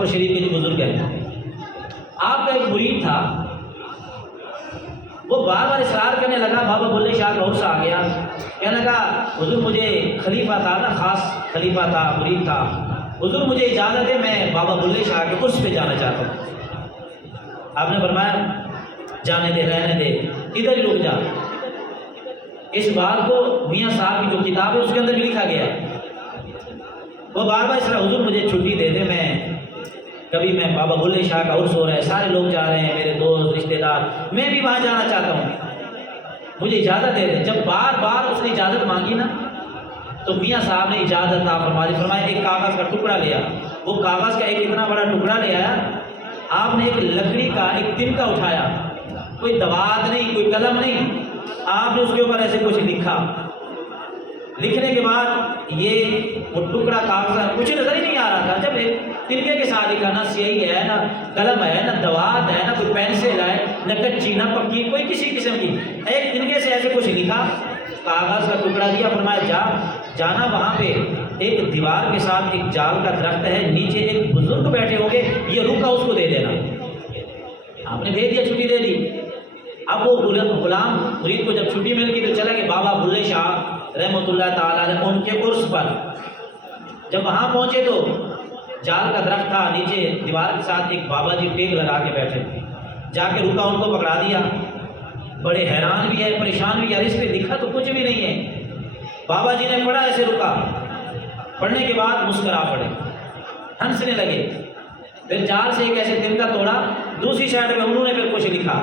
پور شریف کے جو بزرگ ہیں، آپ کا ایک مرید تھا، وہ بار بار اصرار کرنے لگا، بابا بلے شاہ کا عرس آ گیا، کہنے لگا حضور مجھے خلیفہ تھا نا، خاص خلیفہ تھا، مرید تھا، حضور مجھے اجازت ہے میں بابا بلے شاہ کے عرس پہ جانا چاہتا ہوں۔ آپ نے فرمایا جانے دے، رہنے دے، ادھر ہی رک جا۔ اس بات کو میاں صاحب کی جو کتاب ہے اس کے اندر بھی لکھا گیا ہے۔ وہ بار بار اس طرح حضور مجھے چھٹی دے دے، میں بابا بلے شاہ کا عرس ہو رہا ہے، سارے لوگ جا رہے ہیں، میرے دوست رشتہ دار، میں بھی وہاں جانا چاہتا ہوں، مجھے اجازت دے دے۔ جب بار بار اس نے اجازت مانگی نا تو میاں صاحب نے اجازت عطا فرما دی۔ فرمایا ایک کاغذ کا ٹکڑا لیا، وہ کاغذ کا ایک اتنا بڑا ٹکڑا لے آیا، آپ نے ایک لکڑی کا ایک تنکا اٹھایا، کوئی دوات نہیں، کوئی قلم نہیں، آپ نے اس کے اوپر ایسے کچھ لکھا۔ لکھنے کے بعد یہ وہ ٹکڑا کاغذ کچھ نظر ہی نہیں آ رہا تھا، جب ایک تنکے کے ساتھ لکھا، نہ سیاہی ہے، نہ قلم ہے، نہ دوات ہے، نہ کوئی پینسل ہے، نہ کچی نہ پکی، کوئی کسی قسم کی، ایک تنکے سے ایسے کچھ لکھا، کاغذ کا ٹکڑا دیا، فرمایا جانا وہاں پہ ایک دیوار کے ساتھ ایک جال کا درخت ہے، نیچے ایک بزرگ بیٹھے ہوں گے، یہ روکا اس کو دے دینا۔ آپ نے بھیج دیا، چھٹی دے دی۔ اب وہ غلام مرید کو جب چھٹی مل گئی تو چلا کہ بابا بلے شاہ رحمۃ اللہ تعالیٰ نے ان کے عرس پر جب وہاں پہنچے تو جال کا درخت تھا، نیچے دیوار کے ساتھ ایک بابا جی ٹیک لگا کے بیٹھے، جا کے رکا، ان کو پکڑا دیا، بڑے حیران بھی ہے، پریشان بھی ہے، اس پہ لکھا تو کچھ بھی نہیں ہے۔ بابا جی نے پڑھا، ایسے رکا، پڑھنے کے بعد مسکرا پڑے، ہنسنے لگے، پھر جال سے ایک ایسے تنکا توڑا، دوسری سائڈ میں انہوں نے پھر کچھ لکھا،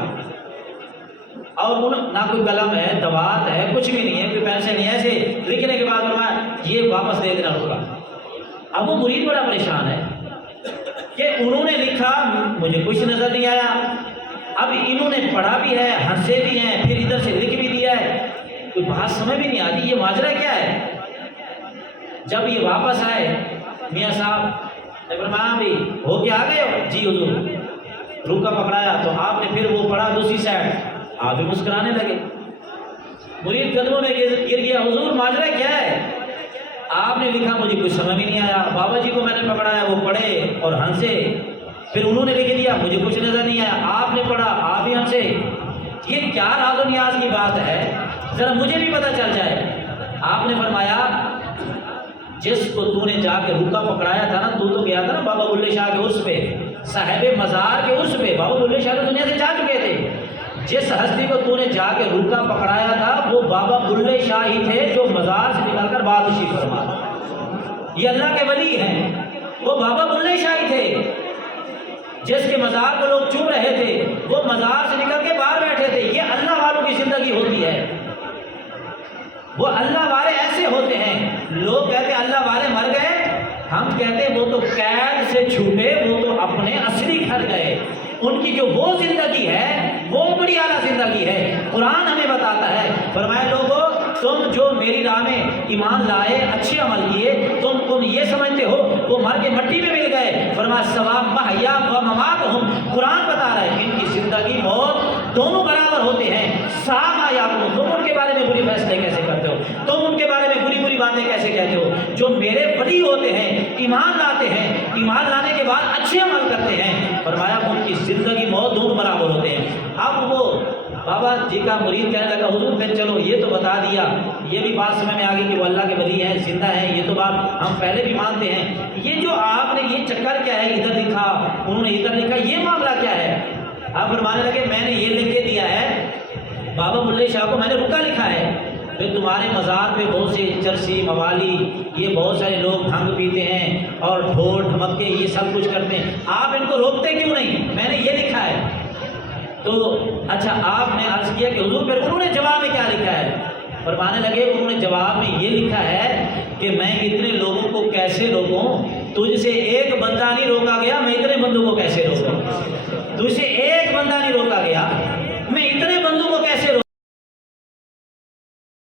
اور نہ کوئی قلم ہے، دوات ہے، کچھ بھی نہیں ہے، کوئی پینسل نہیں ہے، ایسے لکھنے کے بعد فرمایا یہ واپس دے دینا رکا۔ اب وہ مرید بڑا پریشان ہے کہ انہوں نے لکھا، مجھے کچھ نظر نہیں آیا، اب انہوں نے پڑھا بھی ہے، ہنسے بھی ہیں، پھر ادھر سے لکھ بھی دیا ہے، کوئی بات سمجھ بھی نہیں آتی، یہ ماجرا کیا ہے؟ جب یہ واپس آئے میاں صاحب نے فرمایا بھی ہو کے آ گئے ہو؟ جی حضور۔ روکا پکڑایا تو آپ نے پھر وہ پڑھا دوسری سائڈ، آپ بھی مسکرانے لگے۔ مرید قدموں میں گر گیا، حضور ماجرا کیا ہے؟ آپ نے لکھا، مجھے کچھ سمجھ نہیں آیا، بابا جی کو میں نے پکڑایا، وہ پڑھے اور ہنسے، پھر انہوں نے لکھ دیا، مجھے کچھ نظر نہیں آیا، آپ نے پڑھا، آپ بھی ہنسے، یہ کیا راز و نیاز کی بات ہے؟ ذرا مجھے بھی پتہ چل جائے۔ آپ نے فرمایا جس کو تو نے جا کے روکا پکڑایا تھا نا، تو گیا تھا نا بابا بلے شاہ کے عرس پہ، صاحب مزار کے عرس پہ، بابا بلے شاہ تو دنیا سے جا چکے تھے، جس ہستی کو تو نے جا کے روکا پکڑایا تھا وہ بابا بلے شاہ ہی تھے جو مزار سے نکل کر بادشی فرما، یہ اللہ کے ولی ہیں، وہ بابا بلے شاہ ہی تھے جس کے مزار کو لوگ چوم رہے تھے، وہ مزار سے نکل کے باہر بیٹھے تھے۔ یہ اللہ والوں کی زندگی ہوتی ہے، وہ اللہ والے ایسے ہوتے ہیں۔ لوگ کہتے ہیں اللہ والے مر گئے، ہم کہتے ہیں وہ تو قید سے چھوٹے، وہ تو اپنے اصلی گھر گئے، ان کی جو وہ زندگی ہے وہ بڑی اعلیٰ زندگی ہے۔ قرآن ہمیں بتاتا ہے، فرمایا لوگو تم جو میری راہ میں ایمان لائے، اچھے عمل کیے، تم یہ سمجھتے ہو وہ مر کے مٹی میں مل گئے، فرمایا ثواب محیا و مماتہم، قرآن بتا رہا ہے ان کی زندگی موت دونوں برابر ہوتے ہیں۔ سامع یعقوب، تم ان کے بارے میں بری فیصلے کیسے کرتے ہو، تم ان کے بارے میں بری بری باتیں کیسے کہتے ہو؟ جو میرے ولی ہوتے ہیں، ایمان لاتے ہیں، ایمان لانے کے بعد اچھے عمل کرتے ہیں، فرمایا ان کی زندگی موت دونوں برابر ہوتے ہیں۔ اب وہ بابا جی کا مرید کہنے لگا حضور پھر چلو یہ تو بتا دیا، یہ بھی بات سمجھ میں آ گئی کہ وہ اللہ کے ولی ہیں، زندہ ہیں، یہ تو بات ہم پہلے بھی مانتے ہیں، یہ جو آپ نے یہ چکر کیا ہے، ادھر لکھا انہوں نے ادھر لکھا، یہ معاملہ کیا ہے؟ آپ فرمانے لگے میں نے یہ لکھ کے دیا ہے، بابا بلے شاہ کو میں نے رکا لکھا ہے، پھر تمہارے مزار پہ بہت سے چرسی موالی، یہ بہت سارے لوگ بھنگ پیتے ہیں اور ڈھول ڈھمکے یہ سب کچھ کرتے ہیں، آپ ان کو روکتے کیوں نہیں؟ میں نے یہ لکھا ہے۔ تو اچھا آپ نے عرض کیا کہ حضور پھر انہوں نے جواب میں کیا لکھا ہے؟ فرمانے لگے انہوں نے جواب میں یہ لکھا ہے کہ میں اتنے لوگوں کو کیسے روکوں، تجھ سے ایک بندہ نہیں روکا گیا، میں اتنے بندوں کو کیسے روکوں؟ تجھ سے ایک بندہ نہیں روکا گیا، میں اتنے بندوں کو کیسے روکوں؟